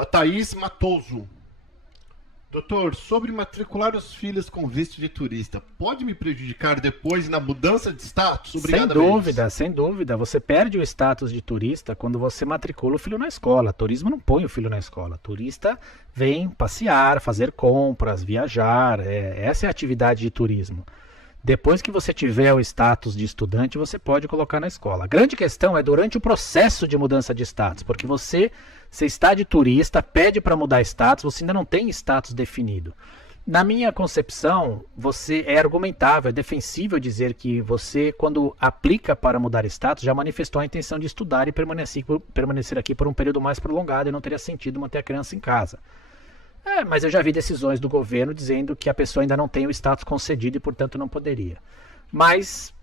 A Thaís Matoso. Doutor, sobre matricular os filhos com visto de turista, pode me prejudicar depois na mudança de status? Obrigado. Sem dúvida, sem dúvida. Você perde o status de turista quando você matricula o filho na escola. Turismo não põe o filho na escola. Turista vem passear, fazer compras, viajar. Essa é a atividade de turismo. Depois que você tiver o status de estudante, você pode colocar na escola. A grande questão é durante o processo de mudança de status, porque você está de turista, pede para mudar status, você ainda não tem status definido. Na minha concepção, você é argumentável, é defensível dizer que você, quando aplica para mudar status, já manifestou a intenção de estudar e permanecer aqui por um período mais prolongado e não teria sentido manter a criança em casa. Mas eu já vi decisões do governo dizendo que a pessoa ainda não tem o status concedido e, portanto, não poderia. Mas,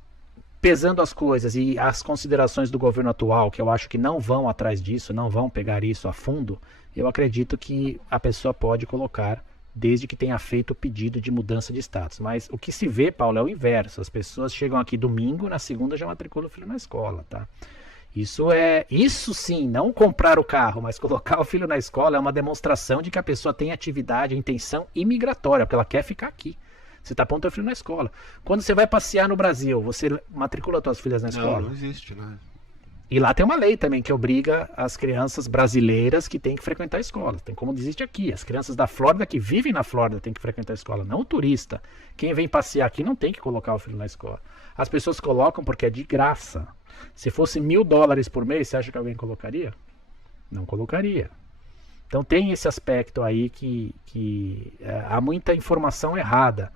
pesando as coisas e as considerações do governo atual, que eu acho que não vão atrás disso, não vão pegar isso a fundo, eu acredito que a pessoa pode colocar, desde que tenha feito o pedido de mudança de status. Mas o que se vê, Paulo, é o inverso. As pessoas chegam aqui domingo, na segunda já matriculam o filho na escola, tá? Isso sim, não comprar o carro, mas colocar o filho na escola é uma demonstração de que a pessoa tem atividade, intenção imigratória, porque ela quer ficar aqui. Você está pondo o filho na escola. Quando você vai passear no Brasil, você matricula suas filhas na escola? Não existe, né? E lá tem uma lei também que obriga as crianças brasileiras que têm que frequentar a escola. Tem como existe aqui. As crianças da Flórida que vivem na Flórida têm que frequentar a escola, não o turista. Quem vem passear aqui não tem que colocar o filho na escola. As pessoas colocam porque é de graça. Se fosse $1.000 por mês, você acha que alguém colocaria? Não colocaria. Então tem esse aspecto aí que há muita informação errada.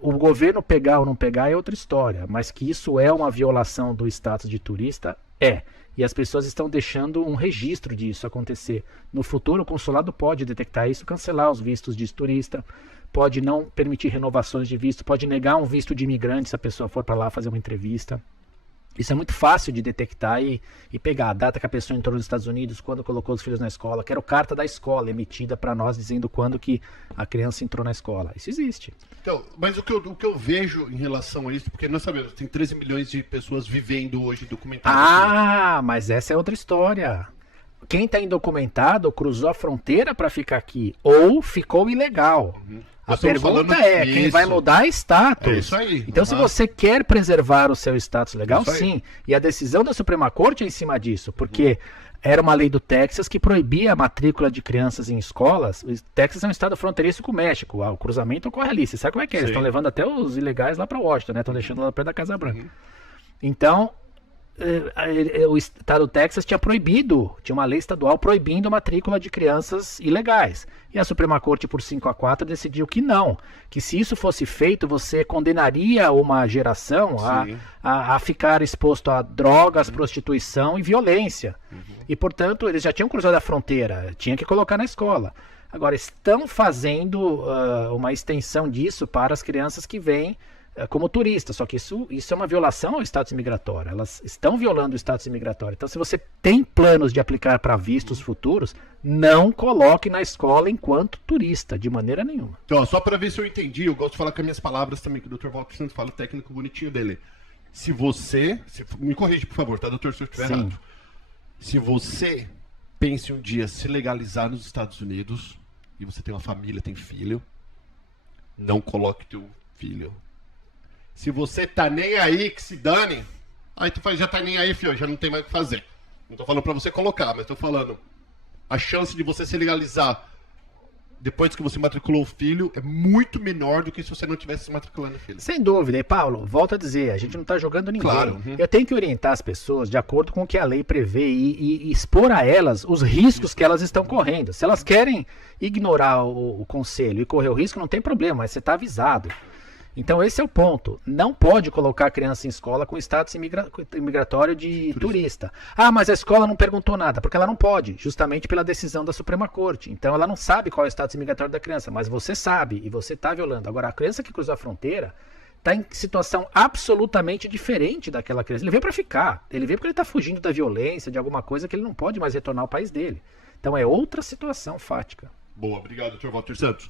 O governo pegar ou não pegar é outra história, mas que isso é uma violação do status de turista, é. E as pessoas estão deixando um registro disso acontecer. No futuro, o consulado pode detectar isso, cancelar os vistos de turista, pode não permitir renovações de visto, pode negar um visto de imigrante se a pessoa for para lá fazer uma entrevista. Isso é muito fácil de detectar e pegar a data que a pessoa entrou nos Estados Unidos, quando colocou os filhos na escola. Quero carta da escola emitida para nós dizendo quando que a criança entrou na escola. Isso existe. Então, mas o que eu vejo em relação a isso, porque nós sabemos, tem 13 milhões de pessoas vivendo hoje documentadas. Ah, mas essa é outra história. Quem está indocumentado cruzou a fronteira para ficar aqui ou ficou ilegal. A pergunta é, quem vai mudar status. É isso aí. Então, se você quer preservar o seu status legal, sim. E a decisão da Suprema Corte é em cima disso, porque era uma lei do Texas que proibia a matrícula de crianças em escolas. O Texas é um estado fronteiriço com o México. O cruzamento ocorre ali. Você sabe como é que é? Eles estão levando até os ilegais lá para Washington, né? Estão deixando lá perto da Casa Branca. Então, o estado do Texas tinha uma lei estadual proibindo a matrícula de crianças ilegais. E a Suprema Corte, por 5-4, decidiu que não. Que se isso fosse feito, você condenaria uma geração a ficar exposto a drogas, prostituição e violência. E, portanto, eles já tinham cruzado a fronteira, tinha que colocar na escola. Agora, estão fazendo uma extensão disso para as crianças que vêm como turista, só que isso é uma violação ao status imigratório. Elas estão violando o status imigratório. Então, se você tem planos de aplicar para vistos futuros, não coloque na escola enquanto turista, de maneira nenhuma. Então, só para ver se eu entendi, eu gosto de falar com as minhas palavras também, que o Dr. Walter Santos fala o técnico bonitinho dele. Me corrige, por favor, tá, doutor, se eu estiver errado. Se você pensa um dia se legalizar nos Estados Unidos, e você tem uma família, tem filho, não coloque teu filho. Se você tá nem aí, que se dane, aí tu já tá nem aí, filho, já não tem mais o que fazer. Não tô falando pra você colocar, mas tô falando, a chance de você se legalizar depois que você matriculou o filho é muito menor do que se você não tivesse se matriculando o filho. Sem dúvida, e Paulo, volto a dizer, a gente não tá jogando ninguém. Claro. Eu tenho que orientar as pessoas de acordo com o que a lei prevê e expor a elas os riscos que elas estão correndo. Se elas querem ignorar o conselho e correr o risco, não tem problema, mas você tá avisado. Então esse é o ponto. Não pode colocar a criança em escola com status imigratório de turista. Ah, mas a escola não perguntou nada, porque ela não pode, justamente pela decisão da Suprema Corte. Então ela não sabe qual é o status imigratório da criança, mas você sabe e você está violando. Agora, a criança que cruzou a fronteira está em situação absolutamente diferente daquela criança. Ele veio para ficar. Ele veio porque ele está fugindo da violência, de alguma coisa que ele não pode mais retornar ao país dele. Então é outra situação fática. Boa, obrigado, Dr. Walter Santos.